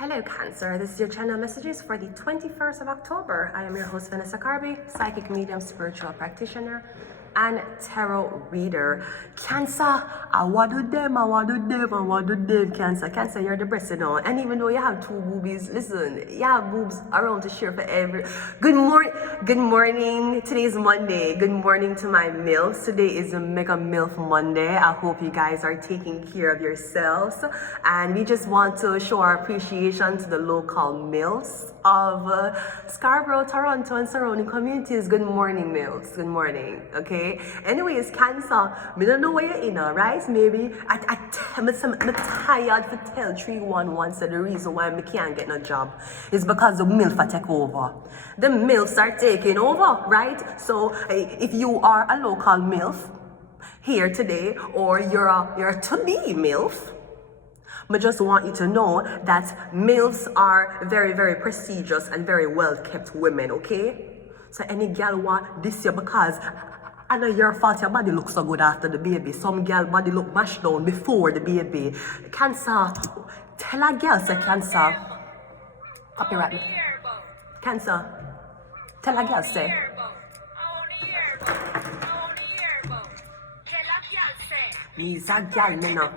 Hello Cancer, this is your channel messages for the 21st of October. I am your host Vanessa Carby, psychic medium, spiritual practitioner, and tarot reader. Cancer, I want to them, Cancer. Cancer, you're the breast, you know. And even though you have two boobies, listen, you have boobs around to share for every. Good morning. Today is Monday. Good morning to my MILFs. Today is a Mega MILF Monday. I hope you guys are taking care of yourselves. And we just want to show our appreciation to the local MILFs of Scarborough, Toronto, and surrounding communities. Good morning, MILFs. Good morning. Okay. Anyways, Cancer, me don't know where you're in, right? Maybe I'm tired to tell 311 so the reason why I can't get no job is because the MILF are take over. The MILFs are taking over, right? So if you are a local MILF here today, or you're a to-be MILF, I just want you to know that MILFs are very, very prestigious and very well-kept women, okay? So any gal want this year, because I know your fault, your body looks so good after the baby. Some gal body look mashed down before the baby. Cancer, tell a girl say Cancer. Copyright me. Cancer, tell a girl say. Me's a gal, me know.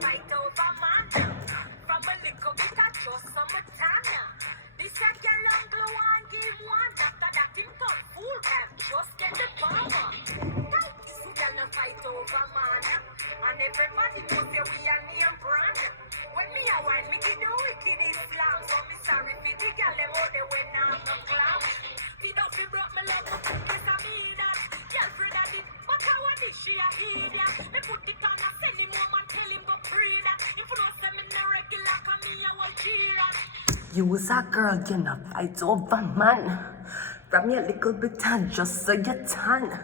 You was a girl, you know, fight over man. Grab me a little bit and just so you tan.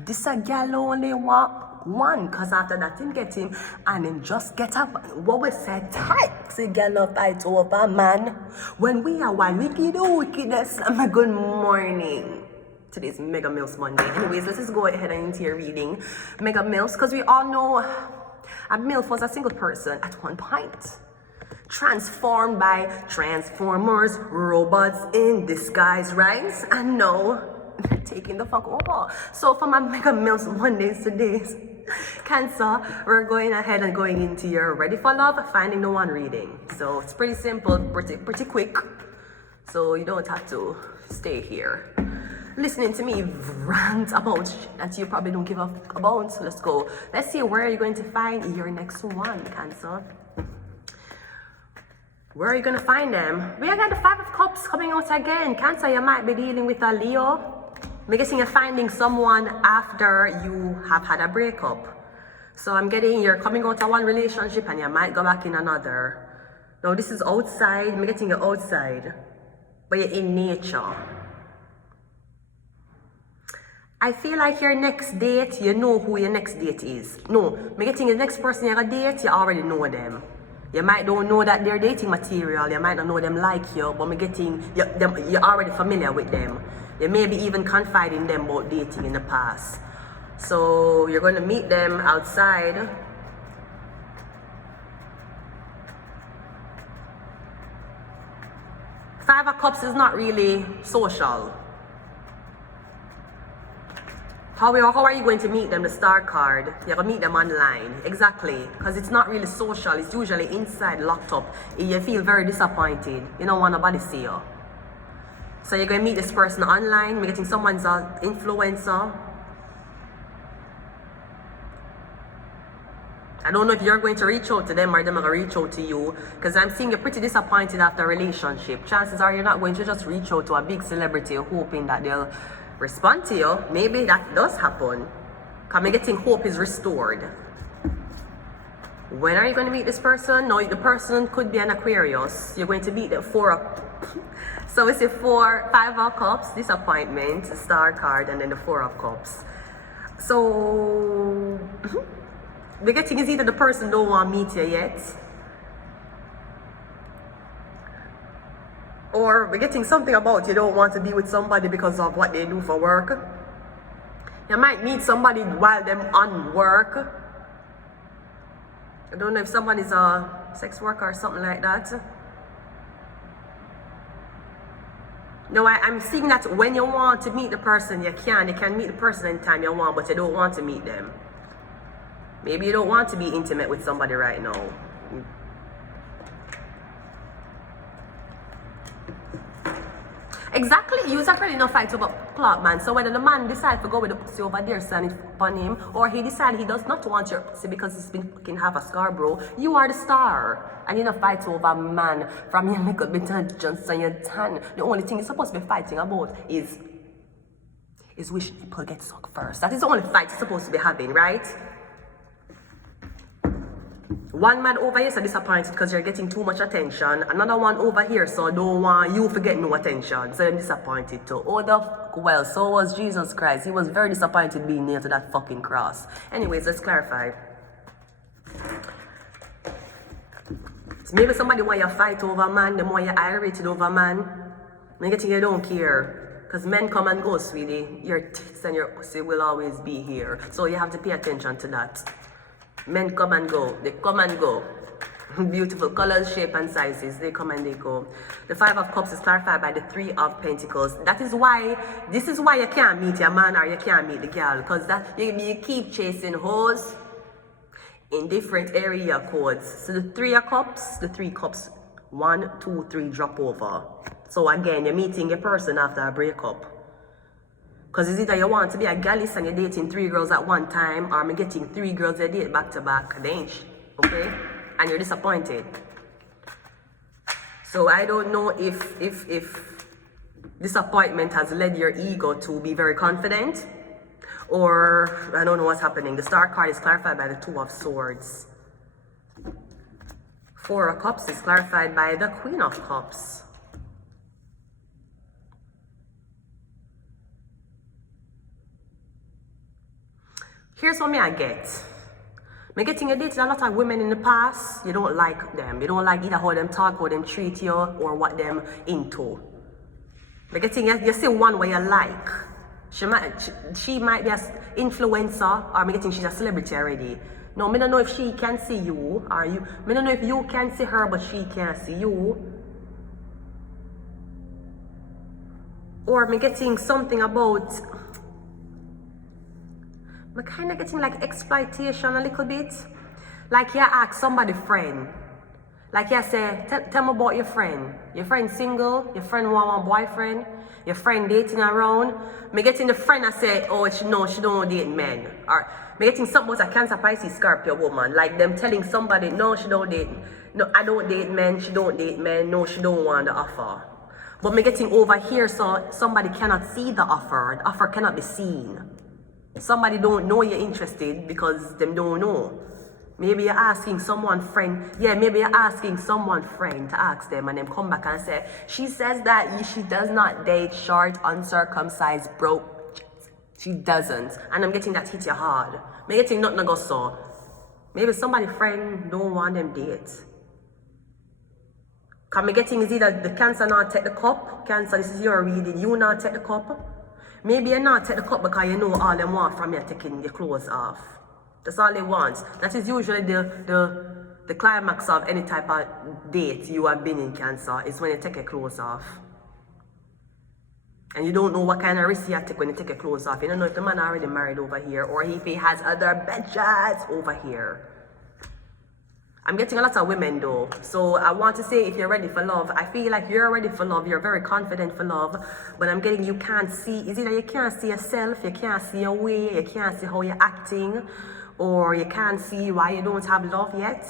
This a gal only want one, cause after that him get him and him just get up. What we say type? See gal no fight over man. When we are one wickedness, good morning. Today's Mega MILFs Monday. Anyways, let's just go ahead and into your reading. Mega MILFs, because we all know a MILF was a single person at one point. Transformed by transformers, robots in disguise, right? And no, taking the fuck over. So for my Mega MILFs Mondays today, Cancer, we're going ahead and going into your Ready for Love, Finding the One reading. So it's pretty simple, pretty quick. So you don't have to stay here listening to me rant about shit that you probably don't give a fuck about. So let's go. Let's see where you're going to find your next one, Cancer. Where are you going to find them? We got the Five of Cups coming out again. Cancer, you might be dealing with a Leo. I'm guessing you're finding someone after you have had a breakup. So I'm getting you're coming out of one relationship and you might go back in another. Now this is outside. I'm getting you outside. But you're in nature. I feel like your next date, you know who your next date is. No, I'm getting the next person you're going to date, you already know them. You might don't know that they're dating material. You might not know them like you, but you're already familiar with them. You maybe even confide in them about dating in the past. So you're going to meet them outside. Five of Cups is not really social. How are you going to meet them? The star card. You're going to meet them online. Exactly. Because it's not really social. It's usually inside, locked up. You feel very disappointed. You don't want nobody to see you. So you're going to meet this person online. You're getting someone's an influencer. I don't know if you're going to reach out to them or they're going to reach out to you. Because I'm seeing you're pretty disappointed after a relationship. Chances are you're not going to just reach out to a big celebrity hoping that they'll respond to you. Maybe that does happen. Because I'm getting hope is restored. When are you going to meet this person? No, the person could be an Aquarius. You're going to meet them so it's a Five of Cups, disappointment, star card, and then the Four of Cups. So the getting is either the person don't want to meet you yet, or we're getting something about you don't want to be with somebody because of what they do for work. You might meet somebody while them on work. I don't know if someone is a sex worker or something like that. No, I'm seeing that when you want to meet the person, you can meet the person anytime you want, but you don't want to meet them. Maybe you don't want to be intimate with somebody right now. Exactly, you really no fight over clock, man. So whether the man decides to go with the pussy over there standing upon him, or he decides he does not want your pussy because he's been fucking half a scar, bro, you are the star. And you don't fight over a man from your little bit of just on your tan. The only thing you're supposed to be fighting about is which people get sucked first. That is the only fight you're supposed to be having, right? One man over here so disappointed because you're getting too much attention. Another one over here so don't want you to get no attention. So I'm disappointed too. Oh the well, so was Jesus Christ. He was very disappointed being near to that fucking cross. Anyways, let's clarify. So maybe somebody want you fight over a man, the more you're irritated over a man. I'm getting you don't care. Because men come and go, sweetie. Your tits and your pussy will always be here. So you have to pay attention to that. Men come and go. They come and go. Beautiful colors, shape, and sizes. They come and they go. The Five of Cups is clarified by the Three of Pentacles. This is why you can't meet your man or you can't meet the girl. Because that you keep chasing hoes in different area codes. So the Three of Cups, the Three Cups, 1, 2, 3 drop over. So again, you're meeting a person after a breakup. Because it's either you want to be a gallus and you're dating 3 girls at one time, or I'm getting 3 girls a date back to back, okay? And you're disappointed. So I don't know if disappointment has led your ego to be very confident, or I don't know what's happening. The Star card is clarified by the Two of Swords. Four of Cups is clarified by the Queen of Cups. Here's what I get. I'm getting a date a lot of women in the past. You don't like them. You don't like either how them talk, how them treat you, or what them into. I'm getting you see one way you like. She might be an influencer, or I'm getting she's a celebrity already. No, I don't know if she can see you, or you. I don't know if you can see her, but she can't see you. Or I'm getting something about. I'm kind of getting like exploitation a little bit. Like you ask somebody friend. Like you say, tell me about your friend. Your friend single, your friend want one boyfriend, your friend dating around. Me getting the friend I say, oh, she don't date men. Or me getting something about a Cancer, Pisces, Scorpio woman. Like them telling somebody, no, she don't date. No, I don't date men, she don't date men, no, she don't want the offer. But me getting over here so somebody cannot see the offer cannot be seen. Somebody don't know you're interested because them don't know. Maybe you're asking someone friend, maybe you're asking someone friend to ask them and then come back and say, she says that she does not date short, uncircumcised, broke. She doesn't. And I'm getting that hit you hard. I'm getting nothing to go so. Maybe somebody friend don't want them date. Cause I'm getting is either the Cancer not take the cup. Cancer, this is your reading, you not take the cup. Maybe you not take the cup because you know all they want from you taking your clothes off. That's all they want. That is usually the climax of any type of date you have been in, Cancer, is when you take your clothes off. And you don't know what kind of risk you take when you take your clothes off. You don't know if the man already married over here or if he has other bitches over here. I'm getting a lot of women though. So I want to say if you're ready for love, I feel like you're ready for love. You're very confident for love. But I'm getting you can't see. Is either you can't see yourself, you can't see your way, you can't see how you're acting, or you can't see why you don't have love yet.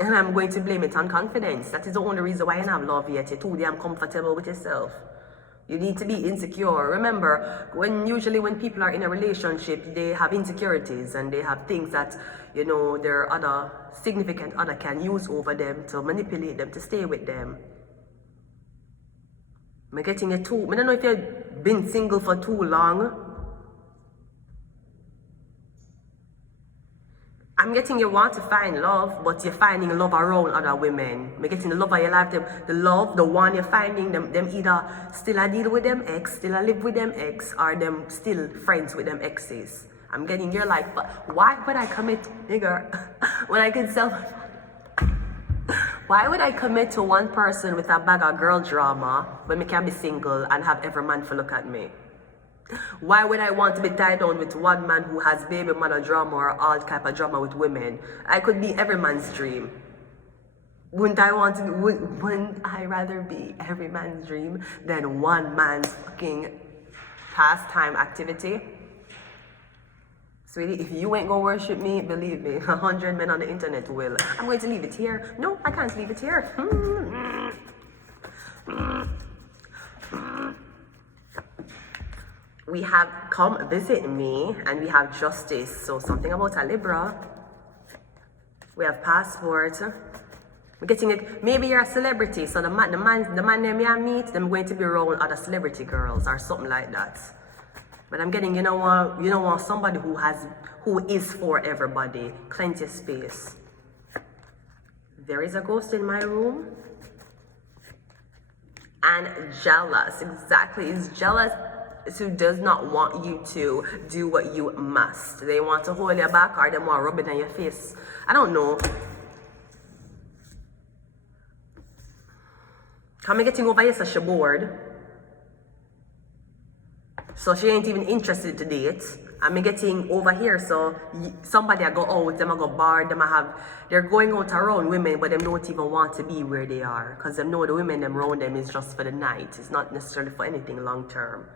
And I'm going to blame it on confidence. That is the only reason why you don't have love yet. You're too damn comfortable with yourself. You need to be insecure. Remember, usually when people are in a relationship, they have insecurities and they have things that, you know, their other significant other can use over them to manipulate them to stay with them. I'm getting I don't know if you've been single for too long. I'm getting you want to find love, but you're finding love around other women. I'm getting the love of your life, the one you're finding, them either still a deal with them ex, still a live with them ex, or them still friends with them exes. I'm getting your life, but why would I commit, nigga, when I can sell Why would I commit to one person with a bag of girl drama when me can be single and have every man to look at me? Why would I want to be tied down with one man who has baby mother drama or all type of drama with women? I could be every man's dream. Wouldn't I rather be every man's dream than one man's fucking pastime activity? Sweetie, if you ain't gonna worship me, believe me, 100 men on the internet will. I'm going to leave it here. No, I can't leave it here. We have come visit me, and we have justice. So something about a Libra. We have passport. We're getting it. Maybe you're a celebrity, so the man them you meet, them going to be around other celebrity girls or something like that. But I'm getting, you know what, somebody who is for everybody. Plenty of space. There is a ghost in my room. And jealous, exactly, is jealous who does not want you to do what you must. They want to hold your back or they want to rub it on your face. I don't know. I'm getting over here, so she bored. So she ain't even interested to date. I'm getting over here, so somebody I go out, them I go bar, they're going out around women, but them don't even want to be where they are. Because them know the women them around them is just for the night. It's not necessarily for anything long term.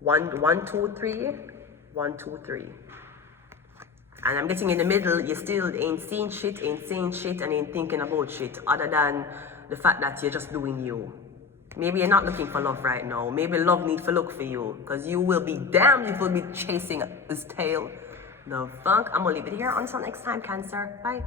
1, 2, 3. 1, 2, 3. And I'm getting in the middle, you still ain't seeing shit, ain't saying shit, and ain't thinking about shit, other than the fact that you're just doing you. Maybe you're not looking for love right now. Maybe love needs to look for you. Because you will be damned if you'll be chasing his tail. The fuck? I'm gonna leave it here. Until next time, Cancer. Bye.